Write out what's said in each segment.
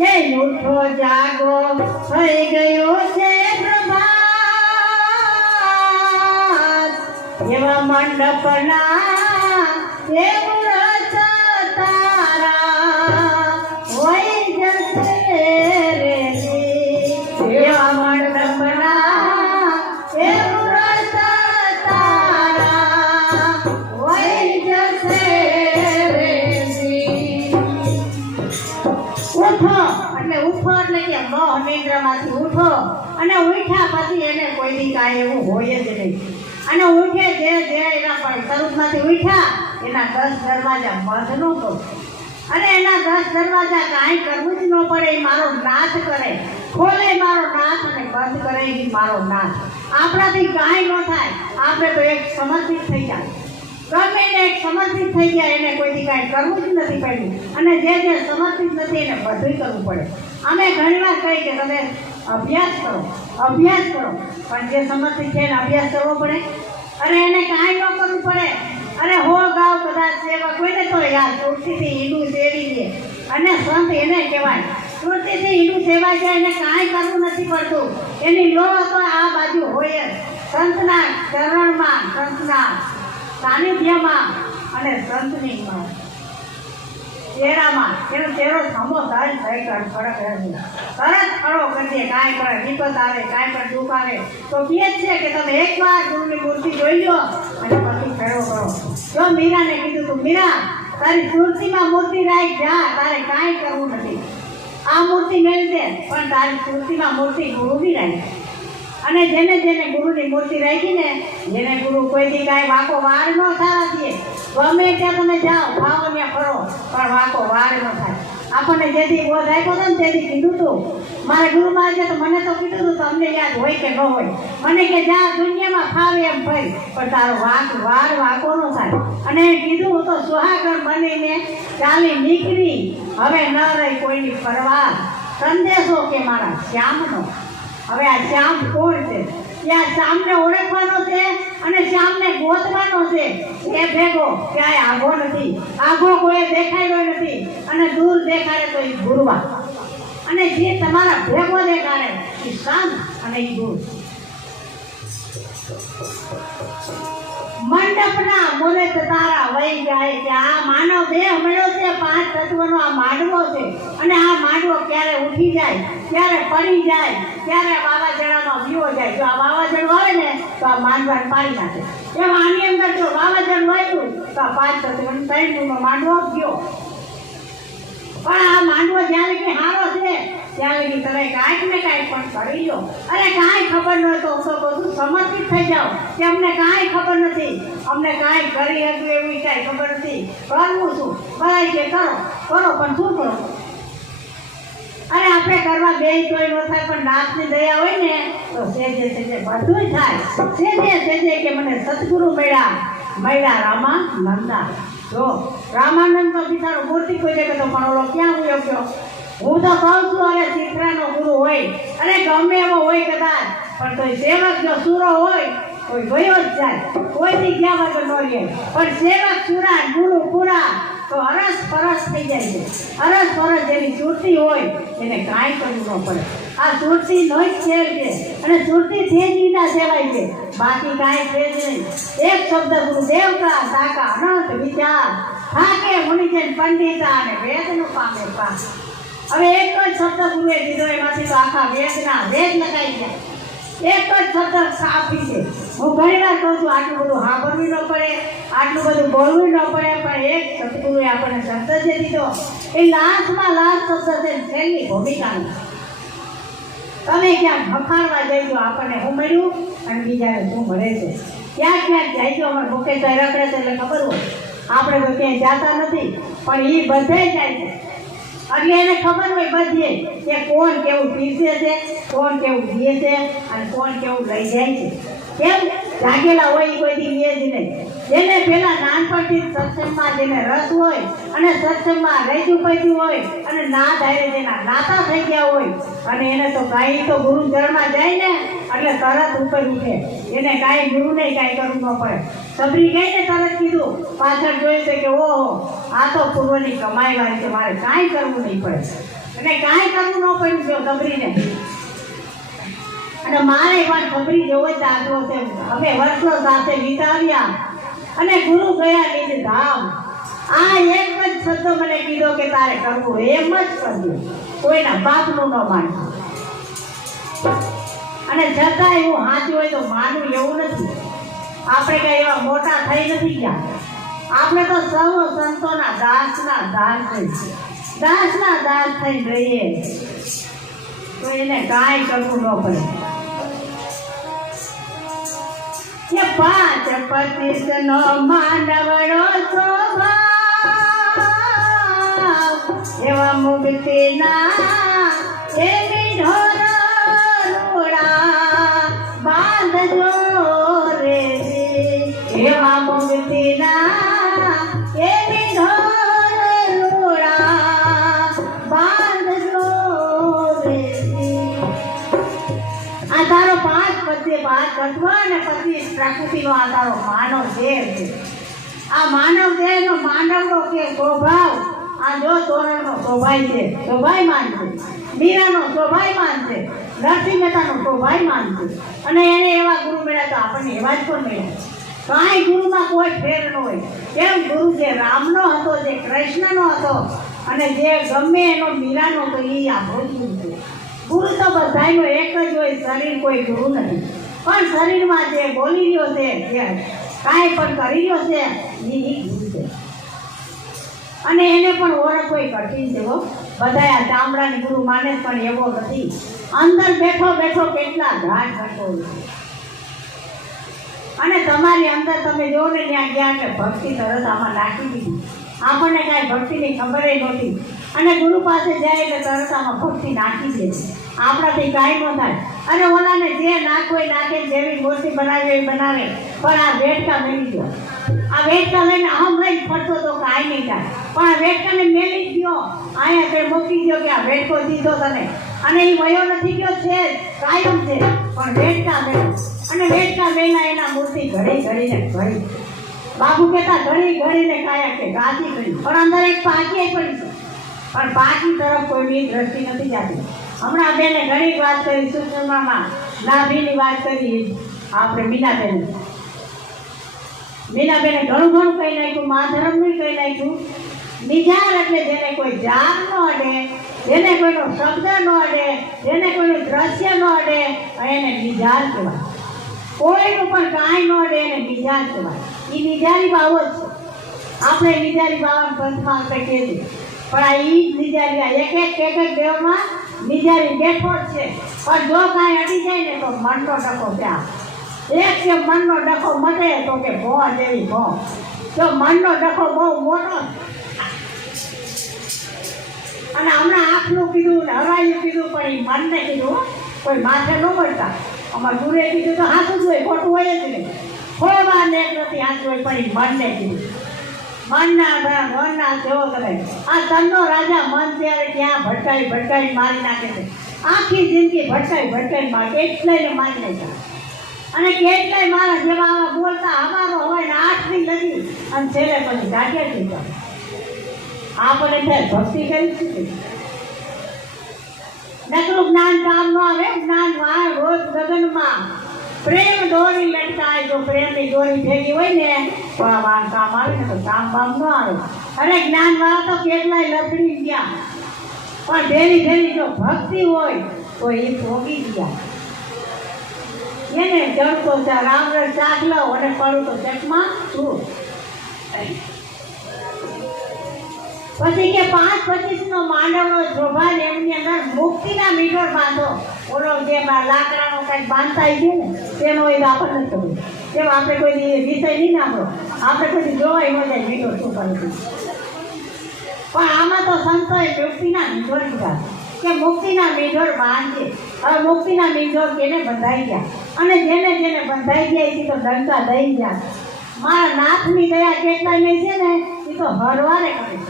કે ઉઠો જાગો થઈ ગયો છે પ્રભાત. મંડપના એ તારા. નિંદ્રામાંથી ઉઠો અને ઉઠ્યા પછી એને કોઈ દી કાંઈ એવું હોય જ નહીં. અને ઉઠે જે જે એના પણ સ્વરૂપમાંથી ઉઠ્યા, એના દસ દરવાજા બંધ ન કરો. અને એના દસ દરવાજા કાંઈ કરવું જ ન પડે, એ મારો નાથ કરે. ખોલે મારો નાથ અને બંધ કરે એ મારો નાથ. આપણાથી કાંઈ ન થાય. આપણે તો એક સમર્પિત થઈ જાય ગમે એને એક સમર્પિત થઈ ગયા, એને કોઈથી કાંઈ કરવું જ નથી પડ્યું. અને જે જે સમર્પિત નથી, એને બધું કરવું પડે. અમે ઘણીવાર કહી કે તમે અભ્યાસ કરો અભ્યાસ કરો. પણ જે સમર્પિત છે એને અભ્યાસ કરવો પડે. અને એને કાંઈ ન કરવું પડે. અને હો ગાવ કદાચ સેવા કોઈને તો યાર તુલસીથી હિન્દુ સેવી છે. અને સંત એને કહેવાય. સુરતીથી હિન્દુ સેવા છે, એને કાંઈ કરવું નથી પડતું. એની લો તો આ બાજુ હોય જ. સંતના ચરણમાં, સંતના સાનિધ્યમાં અને સંતની માં. ચહેરામાં એનો ચહેરો થમો થાય થઈ કર ફરક રહેશે તરત ખડો કાંઈ પણ વિપત આવે, કાંઈ પણ દુઃખ આવે. તો કહે છે કે તમે એકવાર ગુરુની મૂર્તિ જોઈ લો અને પછી ફેરો કરો. જો મીરાને કીધું તું, મીરા, તારી સુરતીમાં મૂર્તિ રાખ, જા, તારે કાંઈ કરવું નથી. આ મૂર્તિ મેળવી પણ તારી સુરતીમાં મૂર્તિ ગુરુની રાખ અને જેને જેને ગુરુની મૂર્તિ રાખી ને, જેને ગુરુ કોઈ દી કાંઈ વાંકો વાર ન થવા દે ગમે ત્યાં તમે જાઓ, ભાવ ત્યાં ફરો પણ વાંકો વાર ન થાય. આપણને જેથી બોધ આપ્યો હતો ને તેથી કીધું હતું મારા ગુરુ મહારાજે તો મને તો કીધું હતું તમને યાદ હોય કે ન હોય. મને કે જા, દુનિયામાં ફાવે એમ ભાઈ. પણ તારો વાંક વાર વાંકો ન થાય. અને કીધું તો સુહાગર બનીને ચાલી નીકળી. હવે ન રહી કોઈની પરવા. સંદેશો કે મારા શ્યામનો? હવે આ શ્યામ કોણ છે? આ શ્યામને ઓળખવાનો છે અને શ્યામને ગોતવાનો છે. એ ભેગો ક્યાંય આઘો નથી. આઘો કોઈ દેખાયો નથી અને દૂર દેખાડે તો એ ગુરવા અને જે તમારા ભેગો દેખાડે, એ શાંત અને એ ગુરુ મંડપના મોરે તારા વહી જાય છે. આ માનવ દેહ મળ્યો છે પાંચ તત્વનો આ માંડવો છે. અને આ માંડવો ક્યારે ઉઠી જાય, ક્યારે પડી જાય, ક્યારે વાવાઝોડામાં જીવો જાય. જો આ વાવાઝોડું આવે ને, તો આ માંડવા પાડી નાખે. એમ આની અંદર જો વાવાઝોડું વાગ્યું, તો આ પાંચ તત્વનો ત્રણ માંડવો ગયો. પણ આ માંડવો જ્યારે કે હારો છે ત્યાં લગી કાંઈક ને કાંઈક પણ કરી લો. અરે કાંઈ ખબર ન તો તો બધું સમર્પિત થઈ જાઓ. કે અમને કાંઈ ખબર નથી. અમને કાંઈ કરી હતું એવી કાંઈ ખબર નથી. કરવું છું કરાય કે કરો કરો, પણ શું કરો? અરે આપણે કરવા બે તોય ન થાય, પણ નાથની દયા હોય ને, તો સેજે સેજે બધું થાય. સેજે સેજે કે મને સદગુરુ મળ્યા મળ્યા રામા નંદા જો રામાનંદ તો બિચારો મૂર્તિ કોઈ જગ્યાએ તો પણ ઓલો ક્યાં ઉયો ગયો? હું તો કહું છું અને શીખરાનો ગુરુ હોય અને ગમે એવો હોય કદાચ, પણ તોય સેવક જો સુરો હોય કોઈ ગયો જ જાય. કોઈથી ગયા વગર રહે પણ સેવક સુરા, ગુરુ પૂરા, તો અરસ પરસ થઈ જાય છે. અરસ પરસ જેની સુરતી હોય, એને કાંઈ કરવું ન પડે. આ સુરતી નો જ ખેલ છે, અને સુરતી થી જ વિના સેવાય છે. બાકી કાંઈ છે જ નહીં. એક શબ્દ ગુરુ દેવતા, સાકા અનંત વિચાર. થાકે મુનિજન પંડિતા અને વેદનું પામે પાસ હવે એક જ શબ્દ ગુરુએ દીધો એમાંથી તો આખા વેદના વેદ લગાઈ ગયા. એક જ શબ્દ આપી છે. હું ઘણી વાર કહું છું, આટલું બધું સાંભળવું ન પડે, આટલું બધું બોલવું ન પડે, પણ એક સદગુરુએ આપણને શબ્દ જે દીધો. એ લાસ્ટમાં લાસ્ટ શબ્દ છે છેલ્લી ભૂમિકા તમે ક્યાંક હખાડવા જઈજો, આપણને હું મળ્યું અને બીજાને શું મળે છે? ક્યાંક ક્યાંક જાય અમારે મુકેશ રખડે છે એટલે ખબર હોય. આપણે તો ક્યાંય જતા નથી, પણ એ બધે જાય છે. એટલે એને ખબર હોય બધે કે કોણ કેવું પીરસે છે, કોણ કેવું પીએ છે અને કોણ કેવું લઈ જાય છે. કેમ? લાગેલા હોય કોઈ દી એ જ નહીં. જેને પેલા નાનપણથી સત્સંગમાં જેને રસ હોય અને સત્સંગમાં રહેતું પડ્યું હોય અને ના ધારે જેના નાતા થઈ ગયા હોય અને એને તો કાંઈ તો ગુરુ ચરણમાં જાય ને એટલે તરત ઉપર ઉઠે. એને કાંઈ ગુરુ નહીં, કાંઈ કરવું ન પડે. સબરી ગઈ ને તરત કીધું. પાછળ જોયું છે કે, ઓહો, આ તો પૂર્વની કમાઈ વાળી છે, મારે કાંઈ કરવું નહીં પડે. અને કાંઈ કરવું ન પડ્યું છે ગભરીને અને મારે પણ ગભરી જેવો જ દાખલો છે. અમે વર્ષો સાથે વિતાવ્યા. અને ગુરુ ગયા નિજ ધામ. આ એક જ શબ્દ મને કીધો કે તારે કરવું એમ જ કરવું કોઈના બાપનું ન માનવું અને છતાંય હું સાચું હોય તો માનવું એવું નથી. આપણે કઈ એવા મોટા થઈ નથી ગયા. આપણે તો સૌ સંતોના દાસના દાસ છે દાસના દાસ થઈ રહીએ. તો એને કાંઈ કરવું ન પડે. પાંચ પચીસ નો માનવડો સ્વભાવ એવા મુક્તિના એની ઢોરડા બાંધજો. એવા મુક્તિના એની આ તારો પાંચ પદ્ય પાંચ તત્વ અને પચીસ પ્રકૃતિનો આ તારો માનવ દેહ છે. આ માનવ દેહનો માનવનો કે સ્વભાવ, આ જો તોરણનો સ્વભાવ છે, સ્વભાવમાન છે. મીરાનો સ્વભાવમાન છે. નરસિંહ મહેતાનો સ્વભાવમાન છે. અને એને એવા ગુરુ મળ્યા તો આપણને એવા જ પણ મળ્યા. કાંઈ ગુરુમાં કોઈ ફેર ન હોય. કેમ? ગુરુ જે રામનો હતો, જે કૃષ્ણનો હતો અને જે ગમે એનો મીરાનો તો એ જ ગુરુ છે ગુરુ તો બધાયનો એક જ હોય, શરીર કોઈ ગુરુ નથી. પણ શરીરમાં જે બોલી રહ્યો છે, જે કાંઈ પણ કરી રહ્યો છે, એ ગુરુ છે. અને એને પણ ઓળખવો કઠિન છે, હો. બધા આ ચામડાની ગુરુ માને પણ એવો નથી. અંદર બેઠો બેઠો કેટલા ઘાટ બેઠો અને તમારી અંદર તમે જો ને ત્યાં ગયા કે ભક્તિ તરત આમાં નાખી દીધી. આપણને કાંઈ ભક્તિની ખબર નહોતી. અને ગુરુ પાસે જાય એટલે તરત આમાં ભક્તિ નાખી દે છે. આપણાથી કાંઈ ન થાય. અને ઓલાને જે નાખવું એ નાખે, જેવી મૂર્તિ બનાવી એ બનાવે. પણ આ વેટકા મેલી ગયો. આ વેટકા લઈને આમ લઈને ફરતો તો કાંઈ નહીં થાય. પણ આ વેટકાને મેલી જ ગયો. અહીંયા તે મૂકી ગયો કે આ વેટકો દીધો તને. અને એ વયો નથી ગયો છે, કાયમ છે, પણ વેટકા મેળ્યો અને વેટકા મેલા એના મૂર્તિ ઘડી ઘડીને ઘડી બાપુ કહેતા, ઘડી ઘડીને કાયા કે ગાતી ઘડી પણ અંદર એક પાકી પડી છે. પણ પાકી તરફ કોઈની દ્રષ્ટિ નથી જાતી. હમણાં બેને ઘણી વાત કરી સુષમામાં નાભીની વાત કરી, આપણે મીનાબેન. મીનાબેને ઘણું ઘણું કહી નાખ્યું માધરમનું કહી નાખ્યું. નિજાર એટલે જેને કોઈ જાર ન અડે, જેને કોઈનો શબ્દ ન અડે, જેને કોઈનું દ્રશ્ય ન અડે એને નિજાર કહેવાય. કોઈનું પણ કાંઈ ન અડે, એને નિજાર કહેવાય. એ નિજારી બાવો જ છે. આપણે નિજારી બાવા પંથમાં આપણે કહીએ છીએ. પણ આ ઈ જ નિજારી એક એક એક એક દેવમાં નિજારી બેઠો જ છે. પણ જો કાંઈ અડી જાય ને તો મનનો ડખો ત્યાં એક કે મનનો ડખો મટે તો કે ભો જેવી ભો જો મનનો ડખો બહુ મોટો અને હમણાં આંખનું કીધું ને હરાયું કીધું, પણ એ મનને કીધું કોઈ માથે ન મળતા અમારા ગુરુએ કીધું તો હાથું જ હોય ખોટું હોય જ નહીં. કોઈ વાર ને નથી હાથું હોય પણ એ મનને કીધું. મનના ઘણા મનના જેવો કરે આ તનનો રાજા મન ત્યારે ત્યાં ભટકાઈ ભટકાઈ મારી નાખે છે. આખી જિંદગી ભટકાઈ ભટકાઈ મારે કેટલાયને મારી નાખે અને કેટલાય મારા જેવા બોલતા અમારો હોય ને આઠની લગી અને છેલ્લે પછી ગાંઠિયા થઈ જાય આપણે થાય ભક્તિ કરી છે નકરું જ્ઞાન કામ ન આવે, જ્ઞાન વાળ રોજ ગગનમાં. પ્રેમ દોરી લટકાય, જો પ્રેમની દોરી ભેગી હોય ને, તો આ વાર કામ આવે ને તો કામ બામ ન આવે. અરે જ્ઞાન વાળા તો કેટલાય લથડી ગયા. પણ ભેરી ભેરી જો ભક્તિ હોય, તો એ ભોગી ગયા. એને જડતો છે, રામ રસ ચાખલો અને પડું તો ચકમાં શું પછી કે પાંચ પચીસ નો માંડવનો શોભા ને એમની અંદર મુક્તિના મીટર બાંધો. ઓલો જે લાકડાનો કંઈક બાંધતા છે ને, તેનો એ આપણને ખબર તેમ આપણે કોઈ વિષય નહીં નાખો આપણે કોઈ જોવાય ન જાય મીટર શું કરે પણ આમાં તો સંતોએ મુક્તિના મીઠોર લીધા. કે મુક્તિના મીઠોર બાંધે હવે મુક્તિના મીઠોર કેને બંધાઈ ગયા? અને જેને જેને બંધાઈ ગયા એ તો ડંકા દઈ ગયા મારા નાથની દયા કેટલા નહીં છે ને એ તો હરવારે કરે છે.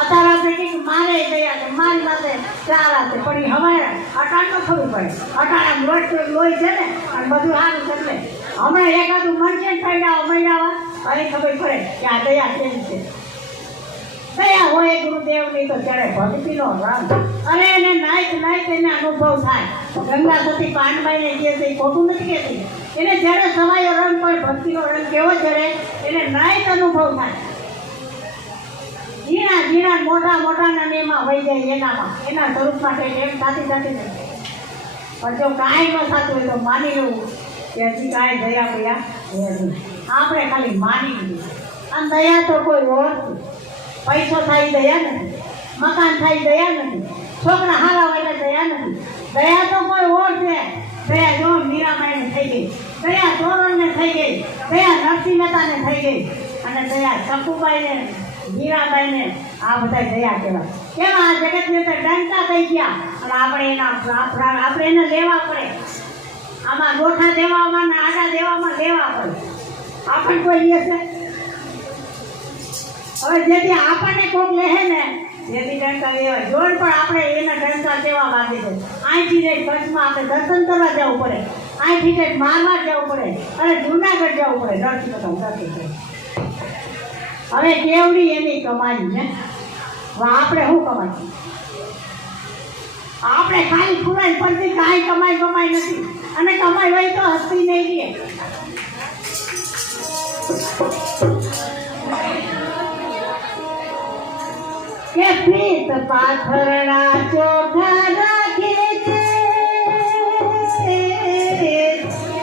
અત્યારે આપણે મારે ગયા છે, મારી પાસે ચારા છે. પણ હવે અટાણ તો ખબર પડે. અટાણા લોટ લોહી છે ને, અને બધું સારું છે એટલે. હમણાં એકાદું મરચે પડ્યા મહિનાવા અને ખબર પડે કે આ દયા કેવી છે. દયા હોય ગુરુદેવની તો ચડે ભક્તિનો રંગ અને એને નાઈક નાઈક એને અનુભવ થાય. ગંગા સતી પાનબાઈને કહે છે ખોટું નથી કહેતી. એને જ્યારે સવાયો રંગ પણ ભક્તિનો રંગ કેવો ચડે એને નાઈક અનુભવ થાય. ઝીણા ઝીણા મોટા મોટા મેમાં વહી જાય એનામાં. એના સ્વરૂપમાં કંઈક એમ થતી થતી નથી પણ જો કાંઈ ન થતું હોય તો માની લેવું કે હજી કાંઈ દયા ભયા આપણે ખાલી માની લીધું આમ દયા તો કોઈ ઓળખતું પૈસો થાય દયા નથી. મકાન થાય દયા નથી. છોકરા હારા હોય દયા નથી. દયા તો કોઈ ઓળખે દયા જો મીરાબાઈને થઈ ગઈ. દયા ચોરણને થઈ ગઈ. દયા નરસિંહ મહેતાને થઈ ગઈ. અને દયા ચકુબાઈને મીરાબાઈને આ બધા દયા કહેવાય. કેમ આ જગતની તો ડંકા થઈ ગયા. અને આપણે એના આપણે એને લેવા પડે. આમાં ગોઠા દેવામાં ને આડા દેવામાં લેવા પડે. આપણને કોઈ લે છે? હવે જેથી આપણને કોક લેહે ને, જેથી ડંકા લેવા જોડ પણ આપણે એના ડંકા દેવા માંગી છે અહીંથી જઈ કચ્છમાં આપણે દર્શન કરવા જવું પડે. અહીંથી જઈ મારવા જવું પડે. અને જુનાગઢ જવું પડે. દર્શન કરતા દર્શન હવે કેવડી એની કમાઈ છે આપણે શું કમાઈ આપણે ખાલી ફૂલાઈ પડતી કાંઈ કમાઈ કમાઈ નથી. અને કમાઈ હોય તો હસતી નહીં રહે કે પ્રીત પાથરણા ચોખા રાખે છે.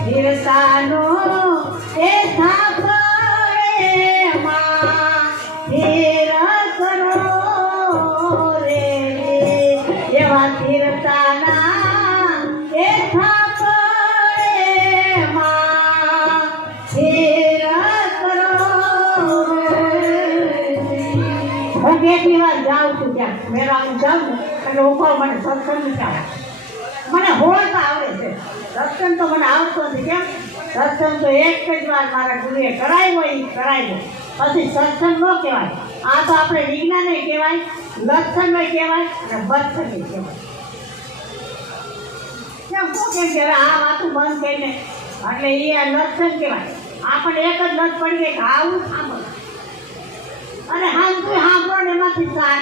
ધીરતાનો એ થાપડે ત્યાં ઉપર મને સત્સંગ આવડે છે. સત્સંગ તો મને આવતો નથી કેમ? સત્સંગ તો એક જ વાર મારા ગુરુએ કરાવ્યો એ કરાવ્યો. પછી સત્સંગ ન કહેવાય. આ તો આપણે વિજ્ઞાને કહેવાય લક્ષણ કહેવાય, અને બત્સંગ કહેવાય. કેમ? શું કેમ કે આ વાતું બંધ થઈને એટલે એ આ કહેવાય. આપણને એક જ લત પડી ગઈ આવું સાંભળ અને હાંતું સાંભળો ને એમાંથી સાર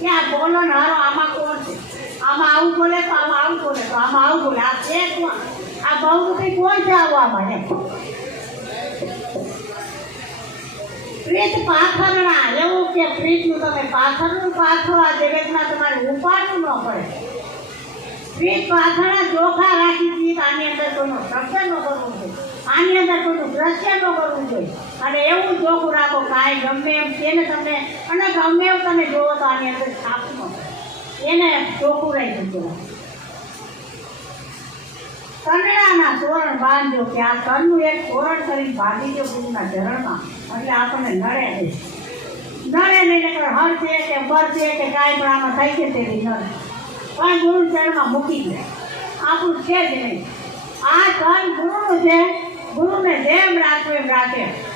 કે આ બોલો ને હારો આમાં કોણ છે? આમાં આવું બોલે તો આમાં આવું બોલે તો આમાં આવું બોલે. આ છે કોણ? આ બહુમતી કોણ છે આવું આમાં એમ? પ્રીત પાથરણા, એવું કે પ્રીતનું તમે પાથરનું પાથરો, આ જગતમાં તમારે ઉપાડવું ન પડે. પ્રીત પાથરણા, ચોખા રાખી પ્રીત આની અંદર કોઈનો શબ્દ ન કરવો જોઈએ. આની અંદર થોડું દ્રશ્ય તો કરવું જોઈએ. અને એવું ચોખ્ખું રાખો કાંઈ ગમે એમ તેને તમે અને ગમે એમ તમે જોવો તો આની અંદર છાપવું એને ચોખ્ખું રાખી કહેવાય કંડળાના તોરણ બાંધજો કે આ તનનું એક તોરણ કરીને ભાગી દો ગુરુના ચરણમાં એટલે આપણને નડે છે. નડે નહીં એટલે હર છે કે બર છે કે કાંઈ પણ આમાં થઈ છે તેની નડે. પણ ગુરુ ચરણમાં મૂકી દે. આપણું છે જ નહીં. આ કણ ગુરુનું છે ગુરુને જેમ રાખવું એમ રાખે.